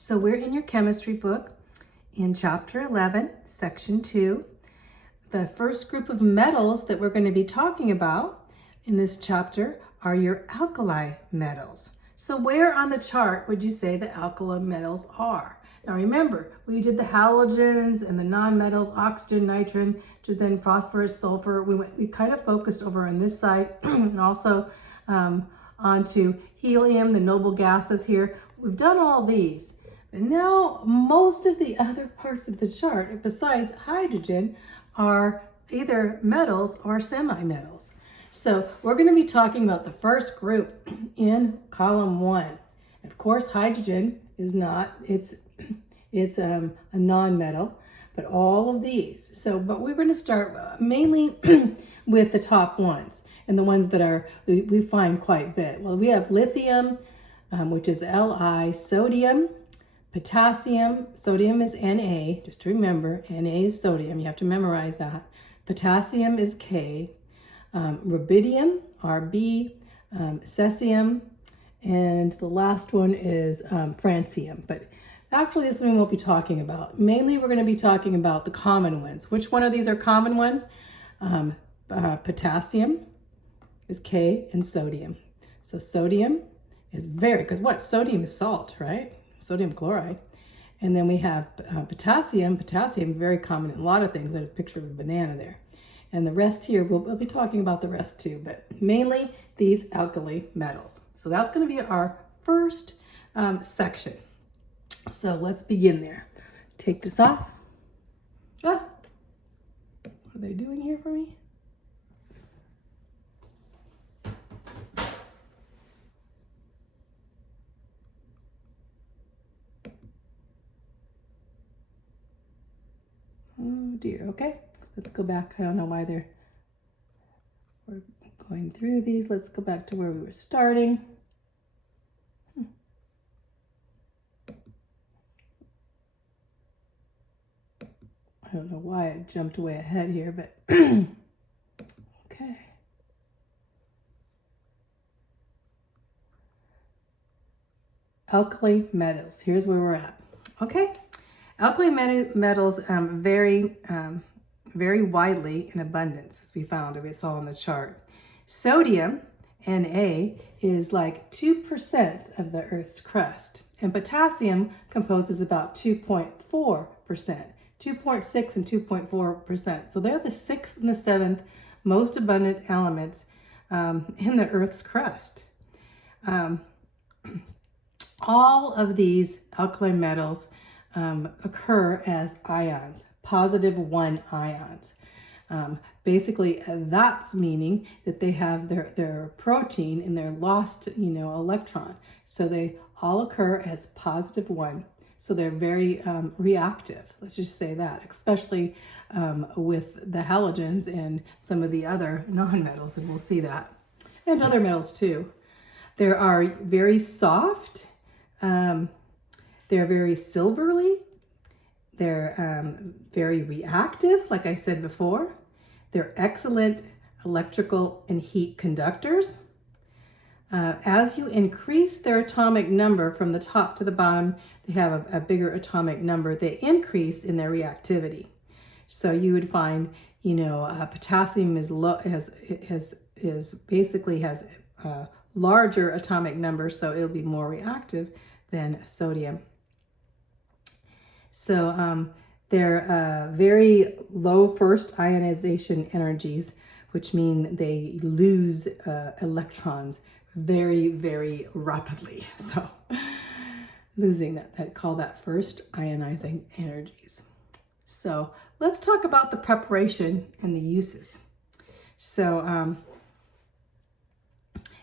So we're in your chemistry book in chapter 11, section 2. The first group of metals that we're going to be talking about in this chapter are your alkali metals. So where on the chart would you say the alkali metals are? Now remember, we did the halogens and the nonmetals, oxygen, nitrogen, which is then phosphorus, sulfur. We kind of focused over on this side and also onto helium, the noble gases here. We've done all these. And now most of the other parts of the chart, besides hydrogen, are either metals or semi-metals. So we're going to be talking about the first group in column 1. Of course, hydrogen is not, it's a non-metal, but all of these. But we're going to start mainly with the top ones and the ones that we find quite a bit. Well, we have lithium, which is Li, sodium, potassium. Sodium is Na, just to remember, Na is sodium. You have to memorize that. Potassium is K, rubidium, Rb, cesium, and the last one is francium. But actually this one we won't be talking about. Mainly we're going to be talking about the common ones. Which one of these are common ones? Potassium is K and sodium. So sodium is because what? Sodium is salt, right? Sodium chloride. And then we have potassium, very common in a lot of things. There's a picture of a banana there. And the rest here, we'll be talking about the rest too, but mainly these alkali metals. So that's going to be our first section. So let's begin there. Take this off. What are they doing here for me? Oh dear, okay. Let's go back. I don't know why we're going through these. Let's go back to where we were starting. I don't know why I jumped way ahead here, but okay. Alkali metals. Here's where we're at. Okay. Alkali metals vary very widely in abundance, as we saw on the chart. Sodium, Na, is like 2% of the Earth's crust, and potassium composes about 2.4%, 2.6 and 2.4%. So they're the 6th and the 7th most abundant elements in the Earth's crust. All of these alkali metals occur as ions, +1 ions. Basically, that's meaning that they have their protein in their lost, electron. So they all occur as +1. So they're very reactive. Let's just say that, especially with the halogens and some of the other nonmetals, and we'll see that, and other metals too. They are very soft. They're very silvery. They're very reactive, like I said before. They're excellent electrical and heat conductors. As you increase their atomic number from the top to the bottom, they have a bigger atomic number. They increase in their reactivity. So you would find, potassium is basically has a larger atomic number, so it'll be more reactive than sodium. So they're very low first ionization energies, which mean they lose electrons very, very rapidly. So losing that, call that first ionizing energies. So let's talk about the preparation and the uses. So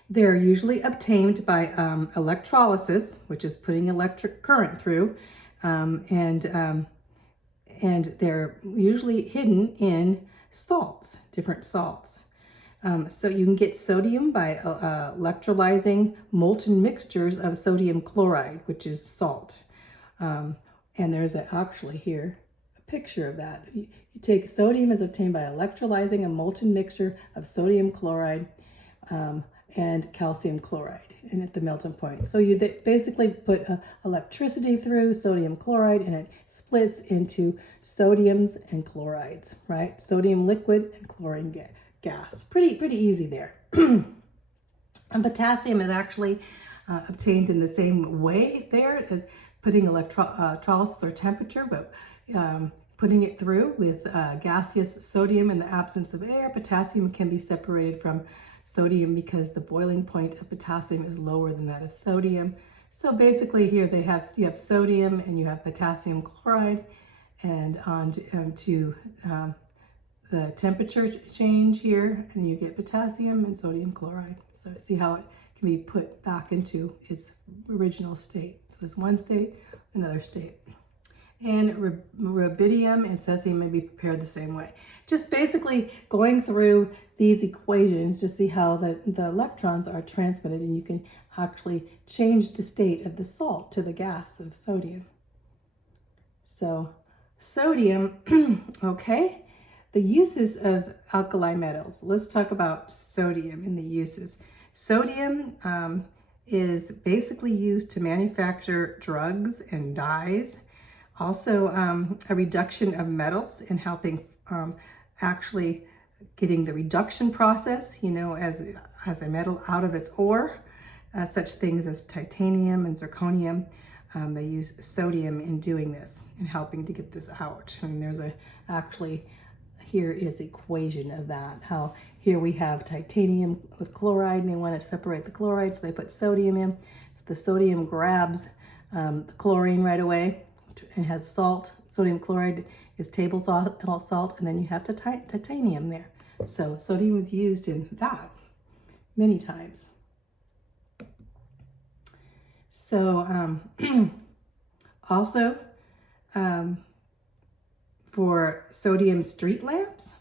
they're usually obtained by electrolysis, which is putting electric current through, and they're usually hidden in salts, different salts. So you can get sodium by electrolyzing molten mixtures of sodium chloride, which is salt. And there's actually here a picture of that. You take sodium is obtained by electrolyzing a molten mixture of sodium chloride, and calcium chloride and at the melting point. So you basically put electricity through sodium chloride and it splits into sodiums and chlorides, right? Sodium liquid and chlorine gas. Pretty easy there. And potassium is actually obtained in the same way there as putting electrolysis or temperature, but putting it through with gaseous sodium in the absence of air. Potassium can be separated from sodium because the boiling point of potassium is lower than that of sodium. So basically here you have sodium and you have potassium chloride, and on to the temperature change here, and you get potassium and sodium chloride. So see how it can be put back into its original state. So there's one state, another state. And rubidium and cesium may be prepared the same way. Just basically going through these equations to see how the electrons are transmitted, and you can actually change the state of the salt to the gas of sodium. So sodium, okay. The uses of alkali metals. Let's talk about sodium and the uses. Sodium is basically used to manufacture drugs and dyes. Also, a reduction of metals and helping actually getting the reduction process, as a metal out of its ore. Such things as titanium and zirconium. They use sodium in doing this and helping to get this out. And there's here is equation of that. How here we have titanium with chloride, and they want to separate the chloride, so they put sodium in. So the sodium grabs the chlorine right away and has salt. Sodium chloride is table salt, and then you have titanium there. So sodium is used in that many times. So also for sodium street lamps,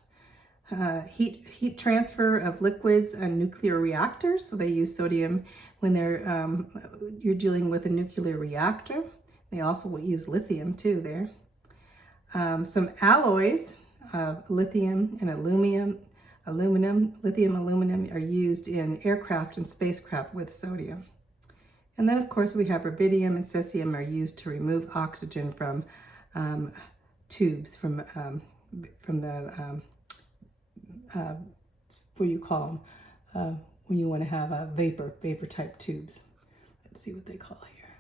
heat transfer of liquids and nuclear reactors. So they use sodium when you're dealing with a nuclear reactor. They also will use lithium too there. Some alloys of lithium and lithium aluminum are used in aircraft and spacecraft with sodium. And then of course we have rubidium and cesium are used to remove oxygen from tubes, from the what do you call them when you want to have a vapor type tubes. Let's see what they call here.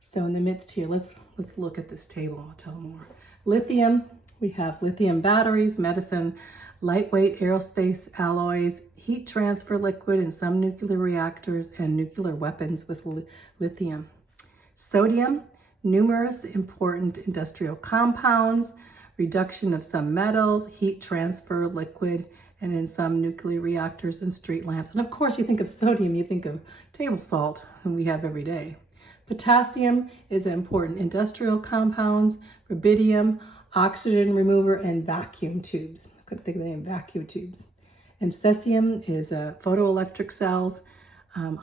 So in the midst here, let's look at this table. I'll tell more. Lithium, we have lithium batteries, medicine, lightweight aerospace alloys, heat transfer liquid in some nuclear reactors, and nuclear weapons with lithium. Sodium, numerous important industrial compounds, reduction of some metals, heat transfer liquid, and in some nuclear reactors and street lamps. And of course, you think of sodium, you think of table salt, and we have every day. Potassium is important industrial compounds, rubidium, oxygen remover, and vacuum tubes. I couldn't think of the name, vacuum tubes. And cesium is photoelectric cells,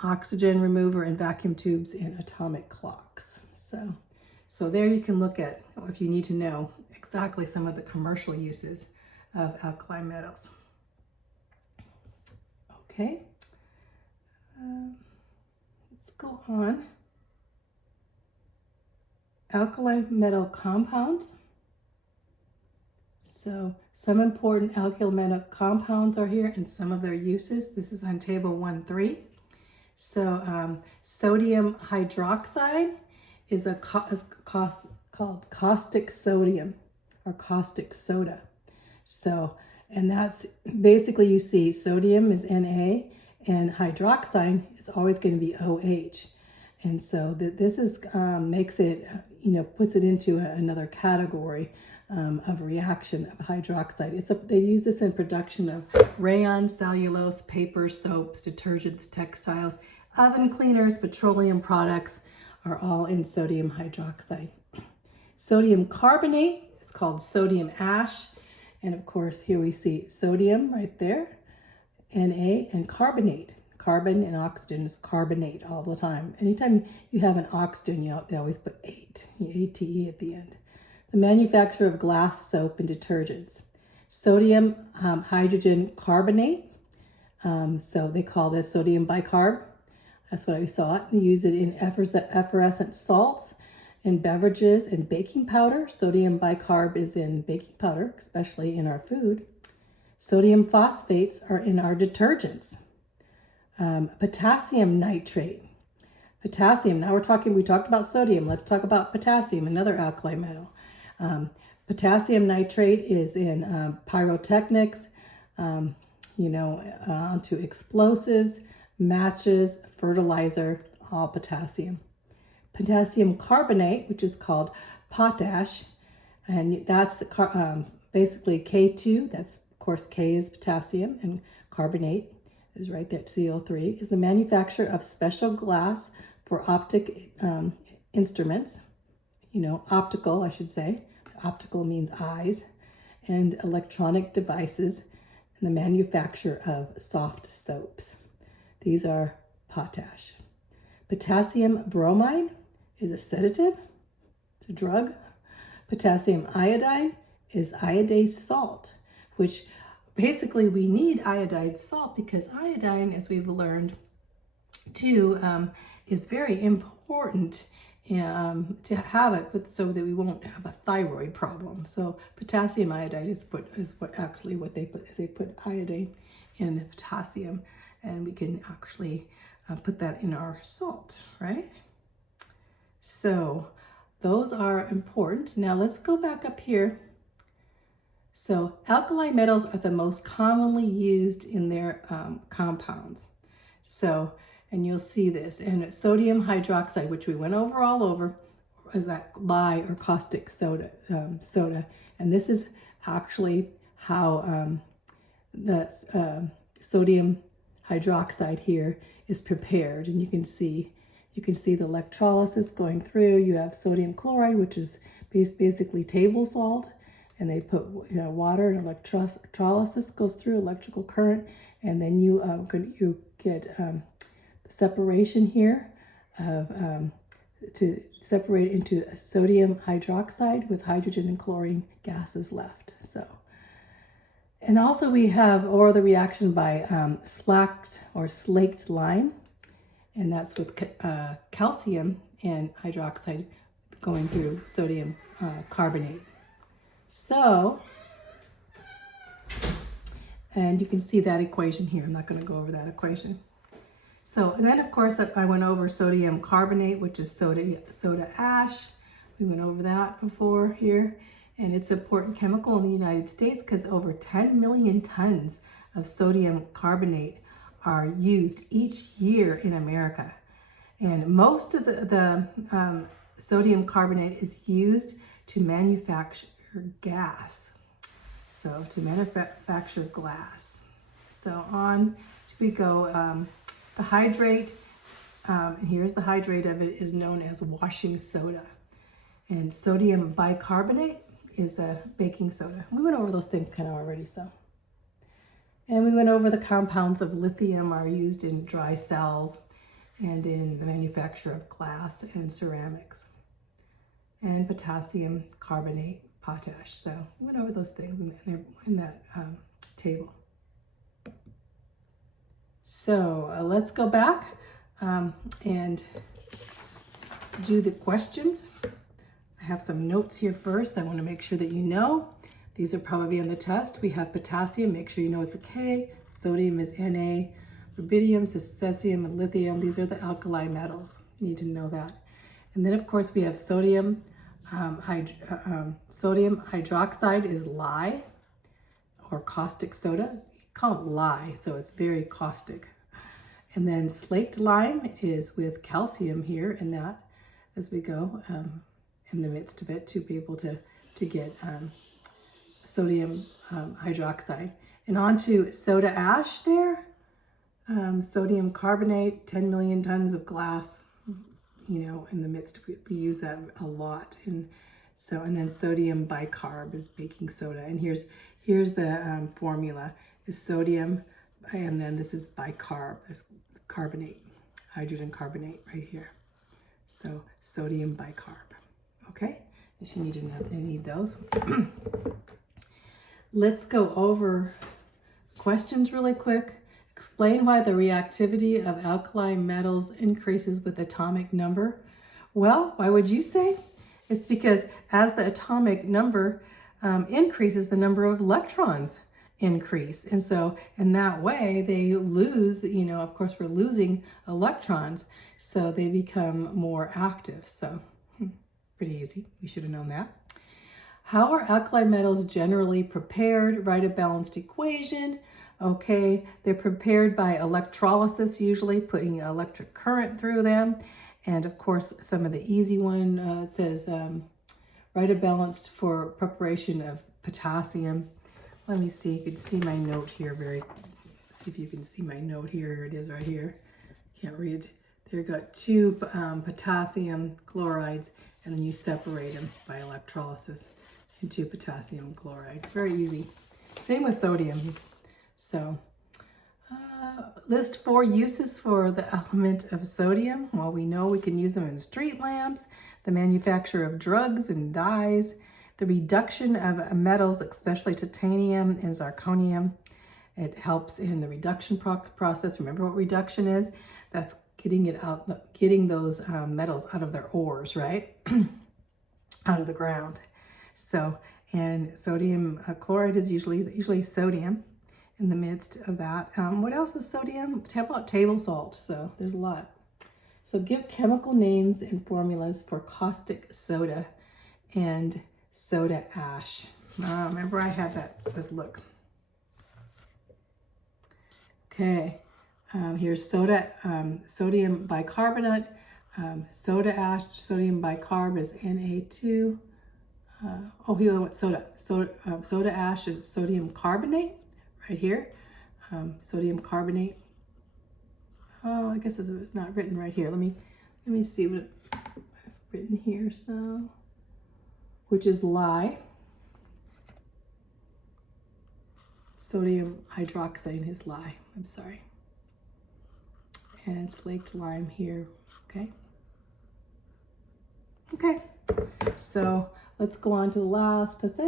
oxygen remover, and vacuum tubes in atomic clocks. So there you can look at, if you need to know, exactly some of the commercial uses of alkali metals. Okay, let's go on. Alkali metal compounds. So some important alkali metal compounds are here and some of their uses. This is on table 1.3. So sodium hydroxide is called caustic sodium or caustic soda. So, and that's basically, you see sodium is Na and hydroxide is always going to be OH. And so this is makes it, puts it into another category of reaction of hydroxide. They use this in production of rayon, cellulose, paper, soaps, detergents, textiles, oven cleaners, petroleum products are all in sodium hydroxide. Sodium carbonate is called sodium ash. And of course, here we see sodium right there, Na, and carbonate. Carbon and oxygen is carbonate all the time. Anytime you have an oxygen, they always put ate, ATE at the end. The manufacture of glass soap and detergents. Sodium hydrogen carbonate So they call this sodium bicarb. That's what I saw it. They use it in effervescent salts, in beverages, and baking powder. Sodium bicarb is in baking powder, especially in our food. Sodium phosphates are in our detergents. Potassium nitrate. Potassium, now we talked about sodium. Let's talk about potassium, another alkali metal. Potassium nitrate is in pyrotechnics, onto explosives, matches, fertilizer, all potassium. Potassium carbonate, which is called potash, and that's basically K2. That's, of course, K is potassium, and carbonate is right there, CO3, is the manufacture of special glass for optic instruments, optical, I should say. Optical means eyes, and electronic devices, and the manufacture of soft soaps. These are potash. Potassium bromide is a sedative. It's a drug. Potassium iodide is iodized salt, which basically we need iodized salt because iodine, as we've learned too, is very important to have it so that we won't have a thyroid problem. So potassium iodide is what they put, is they put iodine in potassium, and we can actually put that in our salt, right? So those are important. Now let's go back up here. So alkali metals are the most commonly used in their compounds. So, and you'll see this. And sodium hydroxide, which we went over, is that lye or caustic soda. And this is actually how the sodium hydroxide here is prepared. And you can see the electrolysis going through. You have sodium chloride, which is basically table salt. And they put water, and electrolysis goes through, electrical current, and then you get the separation here of to separate into a sodium hydroxide with hydrogen and chlorine gases left. So, and also we have the reaction by slaked lime, and that's with calcium and hydroxide going through sodium carbonate. So, and you can see that equation here. I'm not going to go over that equation. So, and then of course I went over sodium carbonate, which is soda ash. We went over that before here. And it's an important chemical in the United States because over 10 million tons of sodium carbonate are used each year in America. And most of the sodium carbonate is used to manufacture gas. So to manufacture glass. So on we go. The hydrate, and here's the hydrate of it, is known as washing soda. And sodium bicarbonate is a baking soda. We went over those things kind of already, so. And we went over the compounds of lithium are used in dry cells and in the manufacture of glass and ceramics. And potassium carbonate, potash. So we went over those things in that table. So let's go back and do the questions. I have some notes here first. I want to make sure that you know. These are probably on the test. We have potassium. Make sure you know it's a K. Sodium is Na. Rubidium is cesium, and lithium. These are the alkali metals. You need to know that. And then, of course, we have sodium. Sodium hydroxide is lye or caustic soda. Call it lye, so it's very caustic. And then slaked lime is with calcium here in that as we go in the midst of it to be able to get sodium hydroxide. And onto soda ash there, sodium carbonate, 10 million tons of glass, in the midst, we use that a lot. And then sodium bicarb is baking soda. And here's the formula. Is sodium, and then this is bicarb, is carbonate, hydrogen carbonate right here. So sodium bicarb, okay? You need those. Let's go over questions really quick. Explain why the reactivity of alkali metals increases with atomic number. Well, why would you say? It's because as the atomic number increases, the number of electrons increase. And so in that way, they lose, of course, we're losing electrons, so they become more active. So pretty easy. We should have known that. How are alkali metals generally prepared? Write a balanced equation. Okay, they're prepared by electrolysis, usually putting electric current through them. And of course, some of the easy one, it says, write a balanced for preparation of potassium. Let me see, you can see my note here see if you can see my note here. Here it is right here. Can't read. There you got 2 potassium chlorides, and then you separate them by electrolysis into potassium chloride. Very easy. Same with sodium. So, list 4 uses for the element of sodium. Well, we know we can use them in street lamps, the manufacture of drugs and dyes, the reduction of metals, especially titanium and zirconium. It helps in the reduction process. Remember what reduction is? That's getting those metals out of their ores, right? Out of the ground. So, and sodium chloride is usually sodium in the midst of that. What else is sodium? How about table salt? So there's a lot. So give chemical names and formulas for caustic soda and soda ash. Remember I had that. Let's look. Okay, here's sodium bicarbonate. Soda ash, sodium bicarb is Na2. Here went soda. Soda ash is sodium carbonate, right here. Sodium carbonate. Oh, I guess it's not written right here. Let me see what I've written here. So, which is lye. Sodium hydroxide is lye. I'm sorry. And it's slaked lime here. Okay. Okay. So let's go on to the last. That's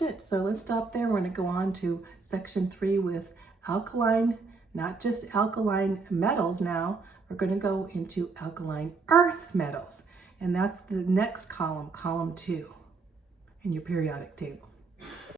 it. So let's stop there. We're going to go on to section 3 with alkaline, not just alkaline metals now. We're going to go into alkaline earth metals. And that's the next column, column 2 in your periodic table.